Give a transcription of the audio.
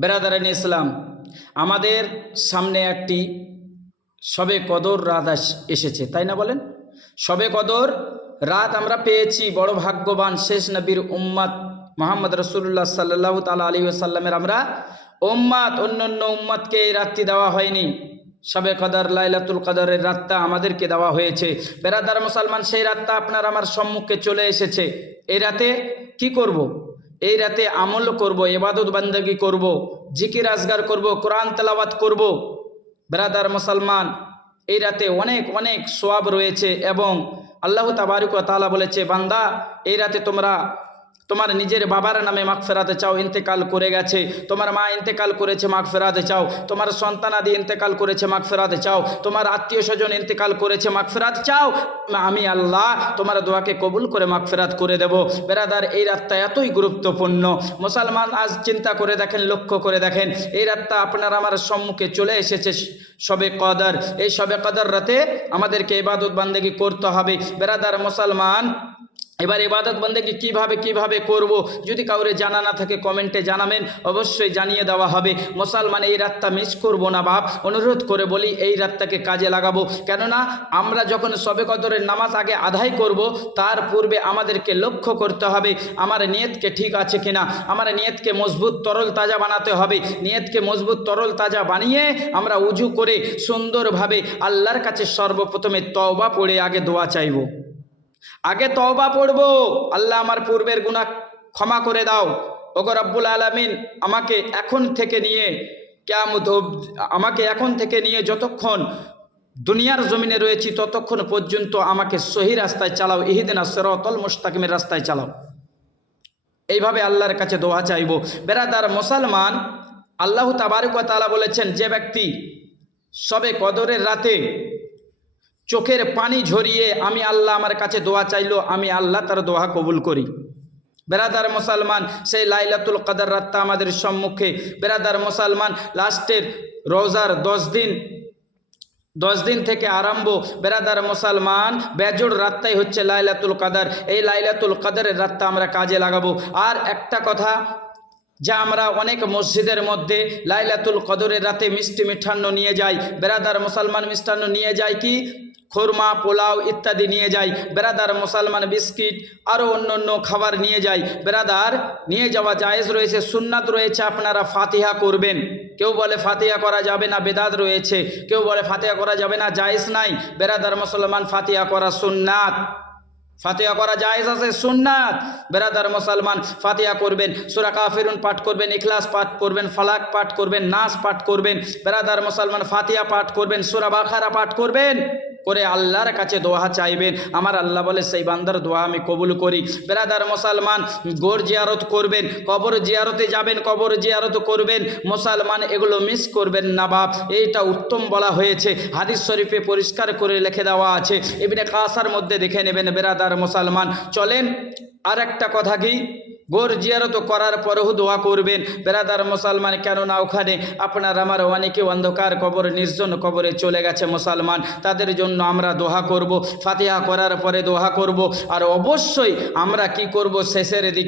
বেরাদারান ইসলাম, আমাদের সামনে একটি শবে কদর রাত এসেছে, তাই না বলেন? শবে কদর রাত আমরা পেয়েছি, বড় ভাগ্যবান শেষ নবীর উম্মত মোহাম্মদ রসুল্লাহ সাল্লাল্লাহু তাআলা আলাইহি ওয়াসাল্লামের আমরা উম্মত। অন্যান্য উম্মতকে এই রাতটি দেওয়া হয়নি। শবে কদর লাইলাতুল কদরের রাতটা আমাদেরকে দেওয়া হয়েছে। বেরাদার মুসলমান, সেই রাতটা আপনার আমার সম্মুখে চলে এসেছে। এই রাতে কি করব? এই রাতে আমল করব, ইবাদত বান্দাগি করব, জিকির আজগার করব, কোরআন তেলাওয়াত করব। বেরাদার মুসলমান, এই রাতে অনেক অনেক সওয়াব রয়েছে এবং আল্লাহ তাবারক ওয়া তাআলা বলেছে, বান্দা এই রাতে তোমার নিজের বাবার নামে মাগফিরাত চাও, ইন্তেকাল করে গেছে, তোমার মা ইন্তেকাল করেছে, মাগফিরাত চাও, তোমার সন্তানাদি ইন্তেকাল করেছে, মাগফিরাত চাও, তোমার আত্মীয় স্বজন ইন্তেকাল করেছে, মাগফিরাত চাও, আমি আল্লাহ তোমার দোয়াকে কবুল করে মাগফিরাত করে দেব। বেরাদার, এই রাতটা এতই গুরুত্বপূর্ণ। মুসলমান, আজ চিন্তা করে দেখেন, লক্ষ্য করে দেখেন, এই রাতটা আপনার আমার সম্মুখে চলে এসেছে, শবে কদর। এই শবে কদর রাতে আমাদেরকে ইবাদত বান্দেগি করতে হবে। বেরাদার মুসলমান, এবার ইবাদত বান্দেগি কিভাবে করব, যদি কাউরে জানা না থাকে কমেন্টে জানাবেন, অবশ্যই জানিয়ে দেওয়া হবে। মুসলমান, এই রাতটা মিস করব না বাপ, অনুরোধ করে বলি এই রাতটাকে কাজে লাগাবো। কেননা আমরা যখন শবে কদরের নামাজ আগে আদায় করব, তার পূর্বে আমাদেরকে লক্ষ্য করতে হবে আমার নিয়তকে ঠিক আছে কিনা। আমার নিয়তকে মজবুত তরল তাজা বানাতে হবে। নিয়তকে মজবুত তরল তাজা বানিয়ে আমরা উজু করে সুন্দরভাবে আল্লাহর কাছে সর্বপ্রথমে তওবা পড়ে আগে দোয়া চাইব। আগে তওবা পড়ব, আল্লাহ আমার পূর্বের গুনাহ ক্ষমা করে দাও। ওগো রব্বুল আলামিন, আমাকে এখন থেকে নিয়ে যতক্ষণ দুনিয়ার জমিনে রয়েছি ততক্ষণ পর্যন্ত আমাকে সহি রাস্তায় চালাও, ইহদিনাস সিরাতাল মুস্তাকিমের রাস্তায় চালাও। এইভাবে আল্লাহর কাছে দোয়া চাইব। বেরাদার মুসলমান, আল্লাহ তাবারক ওয়া তাআলা বলেছেন, যে ব্যক্তি শবে কদরের রাতে চোখের পানি ঝরিয়ে আমি আল্লাহ আমার কাছে দোয়া চাইলো, আমি আল্লাহ তার দোয়া কবুল করি। বেরাদার মুসলমান, সেই লাইলাতুল কদর রাতটা আমাদের সম্মুখে। বেরাদার মুসলমান, লাস্টের রোজার 10 দিন থেকে আরম্ভ, বেরাদার মুসলমান, বেজোড় রাতটাই হচ্ছে লাইলাতুল কদর। এই লাইলাতুল কদরের রাতটা আমরা কাজে লাগাবো। আর একটা কথা, যা আমরা অনেক মসজিদের মধ্যে লাইলাতুল কদরের রাতে মিষ্টি মিঠান্ন নিয়ে যাই। বেরাদার মুসলমান, মিষ্টান্ন নিয়ে যায় কি? খুরমা, পোলাও ইত্যাদি নিয়ে যাই। বেরাদার মুসলমান, বিস্কিট আরও অন্য খাবার নিয়ে যাই। বেরাদার, নিয়ে যাওয়া জায়েজ রয়েছে, সুন্নাত রয়েছে, আপনারা ফাতিহা করবেন। কেউ বলে ফাতিহা করা যাবে না, বেদাত রয়েছে। কেউ বলে ফাতিহা করা যাবে না, জায়েজ নাই। বেরাদার মুসলমান, ফাতিহা করা সুন্নাত, ফাতিহা করা জায়েজ আছে, সুন্নাত। বেরাদার মুসলমান, ফাতিহা করবেন, সূরা কাফিরুন পাঠ করবেন, ইখলাস পাঠ করবেন, ফালাক পাঠ করবেন, নাস পাঠ করবেন। বেরাদার মুসলমান, ফাতিহা পাঠ করবেন, সূরা বাকারা পাঠ করবেন, করে আল্লাহর কাছে দোয়া চাইবেন। আমার আল্লাহ বলে, সেই বান্দার দোয়া আমি কবুল করি। বেরাদার মুসলমান, গোর জিয়ারত করবেন, কবর জিয়ারতে যাবেন, কবর জিয়ারত করবেন। মুসলমান, এগুলো মিস করবেন না বাপ, এইটা উত্তম বলা হয়েছে। হাদিস শরীফে পরিষ্কার করে লিখে দেওয়া আছে, ইবনে কাসার মধ্যে দেখে নেবেন। বেরাদার মুসলমান, চলেন আর একটা কথা কি, গোর জিয়ারত করার পরেও দোয়া করবেন। বেরাদার মুসলমান, কেননা ওখানে আপনার আমার অনেকে অন্ধকার কবর, নির্জন কবরে চলে গেছে মুসলমান, তাদের জন্য আমরা দোয়া করব। ফাতিহা করার পরে দোয়া করব। আর অবশ্যই আমরা কি করব, শেষের দিকে